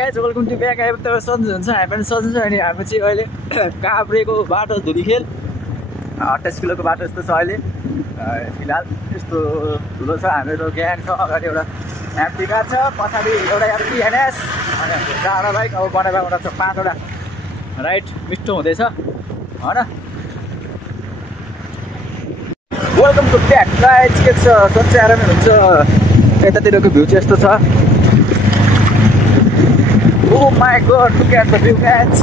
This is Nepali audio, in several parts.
Guys welcome to back. अब त सन्जु हुन्छ, हामी पनि सन्जु छ। अनि हामी चाहिँ अहिले काभ्रेको बाटो धुलीखेल 28 किलोको बाटो यस्तो छ अहिले फिलहाल। यस्तो ठुलो छ, हाम्रो ग्याङ छ, अगाडि एउटा एमटी कार छ, पछाडि एउटा एमटी एनएस, अनि 4 बाइक अब बनाइबाट छ 5वटा राइट मिठो हुँदैछ होइन। Welcome to back guys. के छ सच्चै आरामै हुन्छ। यतातिरको भ्यू चाहिँ यस्तो छ। Oh my god, look at the view guys.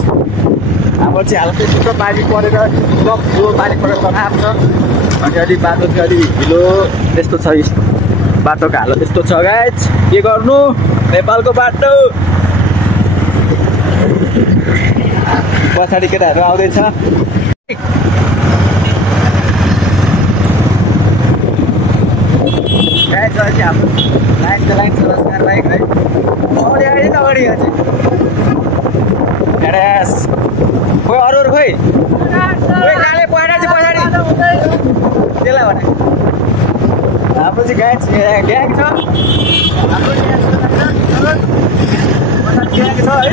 हाम्रो चाहिँ हालको यस्तो बाली परेर एकदम ठुलो बाली परेर तनाव छ। अनि अलि बाटो चाहिँ अलि हिलो त्यस्तो छ। बाटोको हालत त्यस्तो छ गाइज, के गर्नु नेपालको बाटो। पछाडि केटाहरू आउँदैछ। गाइज चाहिँ हाम्रो लाइन नमस्कार बाइक है। अगाडि आएन अगाडि चाहिँ एडस खोइ अरू खोइ काले पहिरा चाहिँ पछाडि त्यसलाई भने हाम्रो चाहिँ ग्याङ छ। हाम्रो ग्याङ छ है।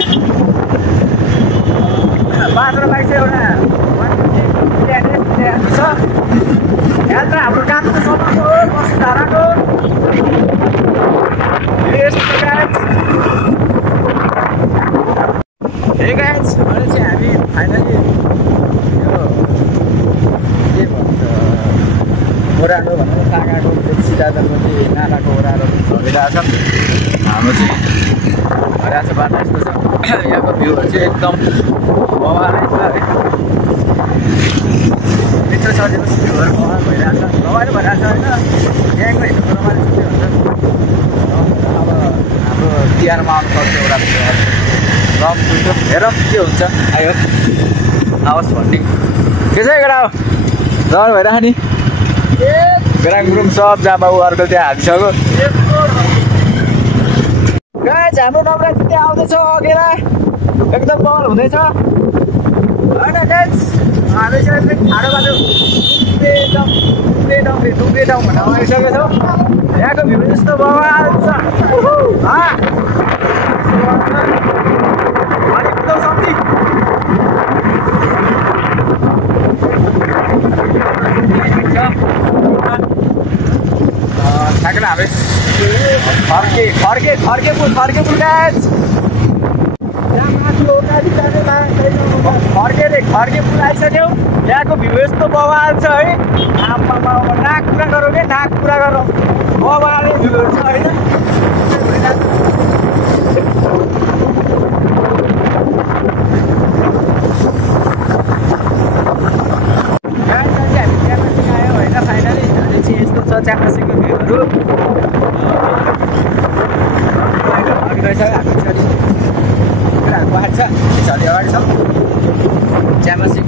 5वटा बाइक चाहिँ एउटा छ। यहाँ त हाम्रो काम त सबैको बस्नु धाराको हे गाइज। अहिले चाहिँ हामी फाइनली यो के भन्छ ओह्रालो भनेर सागाको सिधा जङ्गली नालाको ओह्रालो झरिरहेछ। हाम्रो चाहिँ भइरहेछ बाटो यस्तो छ। यहाँको भ्यूहरू चाहिँ एकदम बवालै छ है। मिठो छ भ्यूहरू बवाल भइरहेछ, रमाइलो भइरहेछ होइन। यहाँको हेर्नु रमाइलो छुट्टै हुन्छ। अब हाम्रो तिहारमा आउनु सक्छ एउटा रम दुइटो हेरौँ के हुन्छ। आयो आवाज भन्ने के छ केटा हो डर भइरह नि बेराङ गुरुङ सब जहाँ बाबु अर्को त्यहाँ हालिसक्यो। गाइज हाम्रो नवराज त्यहाँ आउँदैछ अघिलाई एकदम बल हुँदैछ होइन गाइज। हामी चाहिँ ठाडो बाटो टुङ्गे ठाउँ भनेर आइसकेको छौँ। यहाँको भ्यू यस्तो बवाल छ। ठ्याक्कै हामी फर्के पुल गाइज। फर्के पुल आइसक्यौ। यहाँको भ्यू यस्तो बवाल छ है। नाक पुरा गरौँ के नाक पुरा गरौँ बवालै भ्यूहरू छ होइन। हामी च्याम्पियनसिप आयौँ होइन फाइनली। अहिले चाहिँ यस्तो छ च्याम्पियनसिपको भ्यूहरू। बाटो छ झलि अगाडि छ च्याम्पियनसिप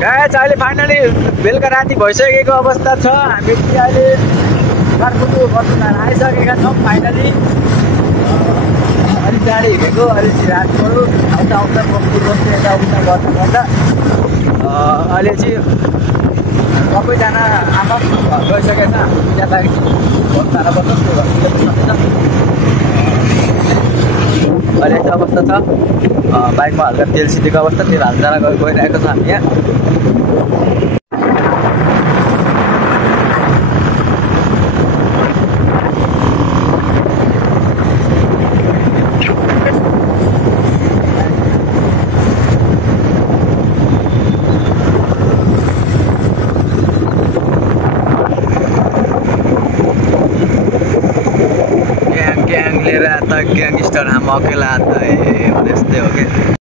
गाइज। अहिले फाइनली बेलुका राति भइसकेको अवस्था छ। हामी चाहिँ अहिले काठमाडौँ बस्न आइसकेका छौँ फाइनली। अलिक गाडी हिँडेको अलिक रात पऱ्यो आउँदा बस्नु यताउता गर्नुपर्दा अहिले चाहिँ सबैजना आमा गइसकेको छ। हामी त्यहाँ बस्नु अहिले यस्तो अवस्था छ। बाइकमा हल्का तेल सिधेको अवस्था, तेल हाल्दा गइरहेको छ हामी यहाँ। ग्याङ लिएर त ग्याङस्टर हम अकेला त यस्तै हो क्या।